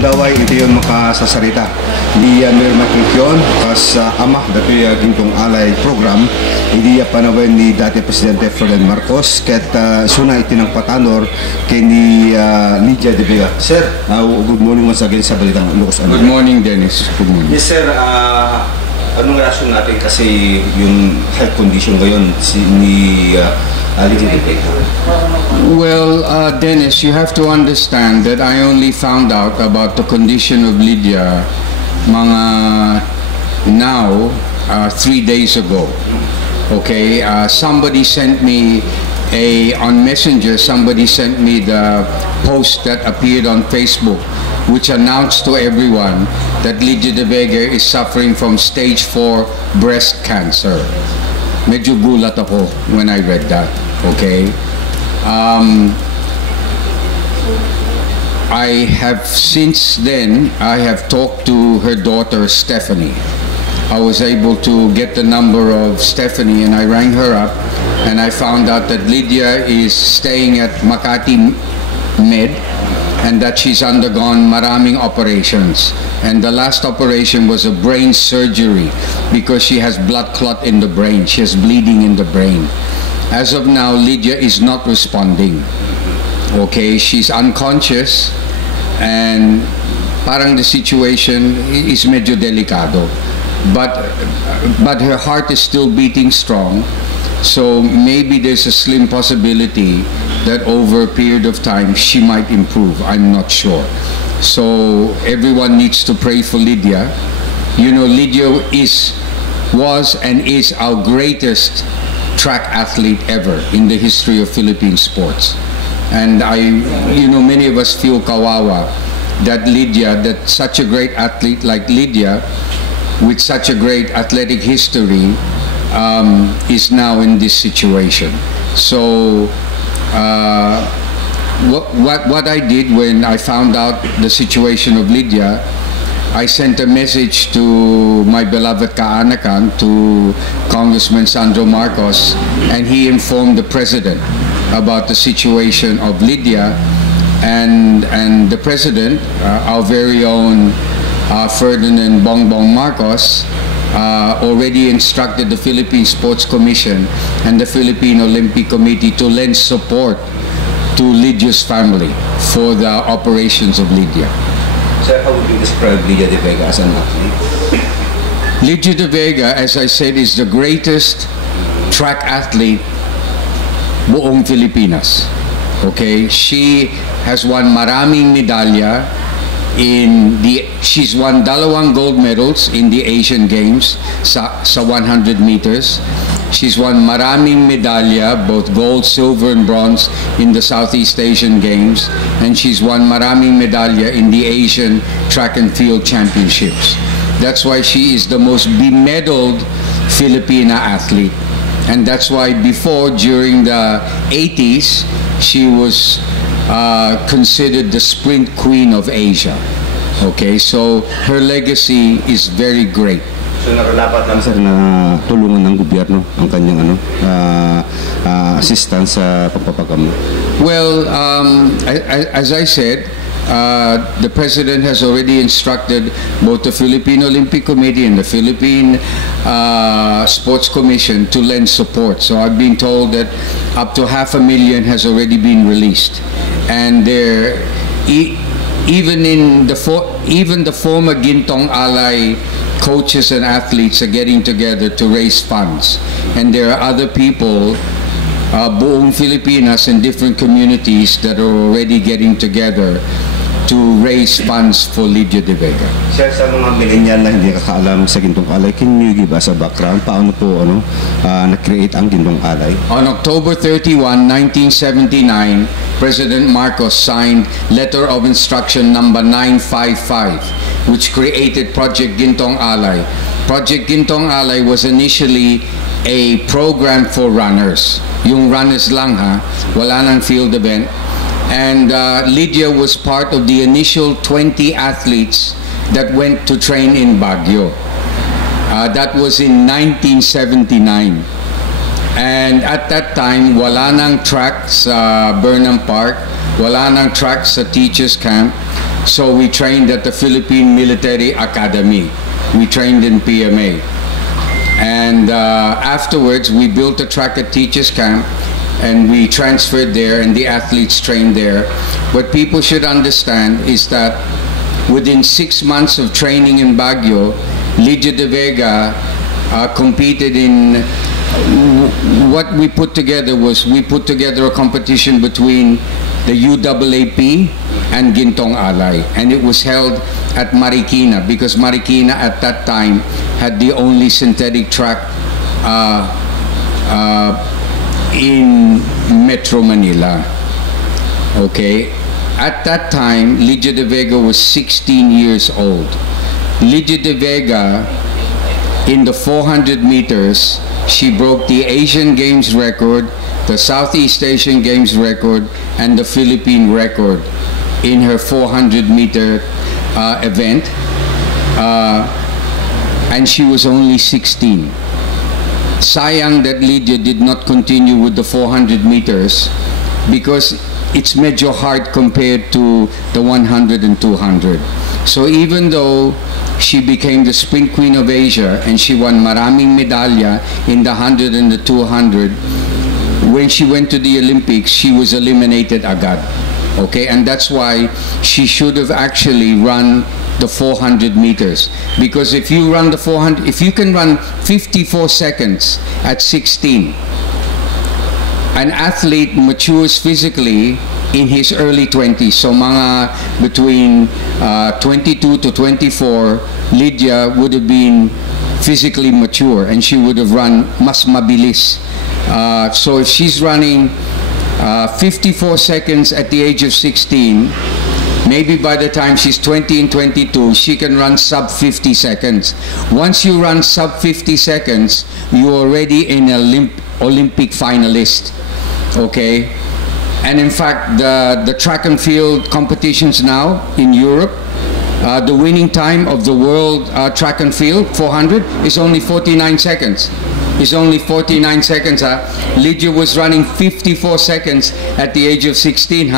Daway, ito yung makasasarita. Di Mayor Keon, kas ama dati Gintong Alay Program, hindi panawin ni dati Presidente Ferdinand Marcos, ket suna itinang patanor kay ni Lydia De Vega. Sir, good morning once again sa Balitang Lucas. Good morning, Dennis. Good morning. Yes, sir. Anong reaksyon natin kasi yung health condition ngayon ni Lydia De Vega? Well, Dennis, you have to understand that I only found out about the condition of Lydia now 3 days ago. Okay, somebody sent me on Messenger, somebody sent me the post that appeared on Facebook, which announced to everyone that Lydia De Vega is suffering from stage 4 breast cancer. Medyo gulat ako when I read that, okay? I have since then, I have talked to her daughter, Stephanie. I was able to get the number of Stephanie and I rang her up and I found out that Lydia is staying at Makati Med and that she's undergone maraming operations. And the last operation was a brain surgery because she has blood clot in the brain. She has bleeding in the brain. As of now, Lydia is not responding. Okay, she's unconscious and parang the situation is medyo delikado. But her heart is still beating strong. So maybe there's a slim possibility that over a period of time she might improve. I'm not sure. So everyone needs to pray for Lydia. You know, Lydia was and is our greatest track athlete ever in the history of Philippine sports. And many of us feel kawawa that such a great athlete like Lydia, with such a great athletic history, is now in this situation. So what I did when I found out the situation of Lydia, I sent a message to my beloved kaanakan, to Congressman Sandro Marcos, and he informed the President about the situation of Lydia, and the President, our very own Ferdinand Bongbong Marcos, already instructed the Philippine Sports Commission and the Philippine Olympic Committee to lend support to Lydia's family for the operations of Lydia. Sir, how would you describe Lydia De Vega as an athlete? Lydia De Vega, as I said, is the greatest track athlete buong Pilipinas. Okay, she has won maraming medalya she's won 2 gold medals in the Asian Games sa 100 meters. She's won maraming medalya, both gold, silver, and bronze in the Southeast Asian Games, and she's won maraming medalya in the Asian Track and Field Championships. That's why she is the most bemedaled Filipina athlete. And that's why before, during the 80s, she was considered the sprint queen of Asia. Okay, so her legacy is very great. So nakalapat lang sir na tulungan ng gobyerno ang kanyang assistance sa pagpapagamot. Well, as I said, the President has already instructed both the Philippine Olympic Committee and the Philippine Sports Commission to lend support. So I've been told that up to 500,000 has already been released, and even the former Gintong Alay coaches and athletes are getting together to raise funds, and there are other people, buong Filipinas and different communities that are already getting together to raise funds for Lydia De Vega. Sir, sa mga millennial na hindi kakaalam sa Gintong Alay, can you give us a background? Paano po na-create ang Gintong Alay? On October 31, 1979, President Marcos signed Letter of Instruction number 955, which created Project Gintong Alay. Project Gintong Alay was initially a program for runners. Yung runners lang ha, wala nang field event. And Lydia was part of the initial 20 athletes that went to train in Baguio. That was in 1979. And at that time, wala nang track sa Burnham Park, wala nang track sa teachers camp. So we trained at the Philippine Military Academy. We trained in PMA. And afterwards, we built a track at teachers camp, and we transferred there, and the athletes trained there. What people should understand is that within 6 months of training in Baguio, Lydia De Vega competed in what we put together a competition between the UAAP and Gintong Alay, and it was held at Marikina, because Marikina at that time had the only synthetic track in Metro Manila. Okay, at that time Lydia De Vega was 16 years old. Lydia De Vega, in the 400 meters, she broke the Asian Games record, the Southeast Asian Games record, and the Philippine record in her 400-meter event, and she was only 16. Sayang that Lydia did not continue with the 400 meters because it's medyo hard compared to the 100 and 200. So even though she became the Sprint Queen of Asia and she won maraming medalya in the 100 and the 200, when she went to the Olympics, she was eliminated agad. Okay, and that's why she should have actually run the 400 meters, because if you run the 400, if you can run 54 seconds at 16, an athlete matures physically in his early 20s, so mga between 22 to 24, Lydia would have been physically mature and she would have run mas mabilis. So if she's running 54 seconds at the age of 16, maybe by the time she's 20 and 22, she can run sub 50 seconds. Once you run sub 50 seconds, you're already an Olympic finalist. Okay? And in fact, the track and field competitions now in Europe, the winning time of the world track and field 400 is only 49 seconds. It's only 49 seconds. Lydia was running 54 seconds at the age of 16.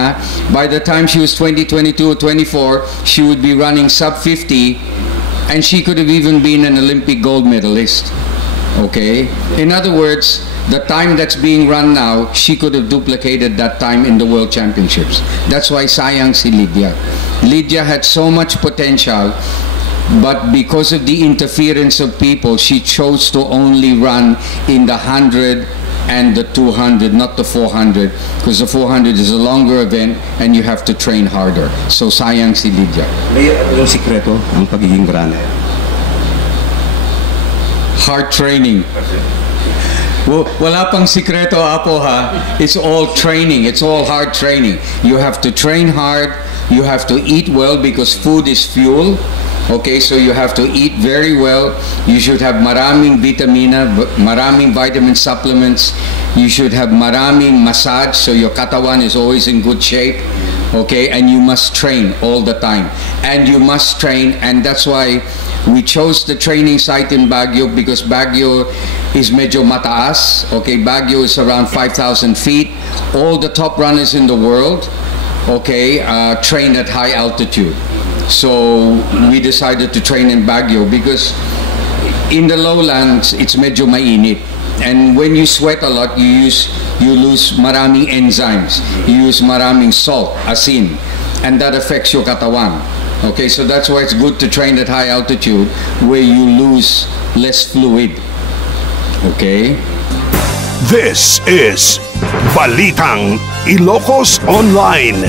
By the time she was 20, 22, or 24, she would be running sub 50, and she could have even been an Olympic gold medalist. Okay? In other words, the time that's being run now, she could have duplicated that time in the World Championships. That's why sayang si Lydia. Lydia had so much potential, but because of the interference of people, she chose to only run in the 100 and the 200, not the 400, because the 400 is a longer event and you have to train harder. So sayang si Lydia. May yung sikreto ang pagiging runner? Hard training. Wala pang sikreto, Apo, ha? It's all training. It's all hard training. You have to train hard. You have to eat well, because food is fuel. Okay, so you have to eat very well. You should have maraming vitamina, maraming vitamin supplements. You should have maraming massage, so your katawan is always in good shape. Okay, and you must train all the time. And you must train, and that's why we chose the training site in Baguio, because Baguio is medyo mataas. Okay, Baguio is around 5,000 feet. All the top runners in the world, okay, train at high altitude. So we decided to train in Baguio because in the lowlands, it's medyo mainit. And when you sweat a lot, you lose maraming enzymes. You use maraming salt, asin, and that affects your katawan. Okay, so that's why it's good to train at high altitude where you lose less fluid. Okay? This is Balitang Ilocos Online.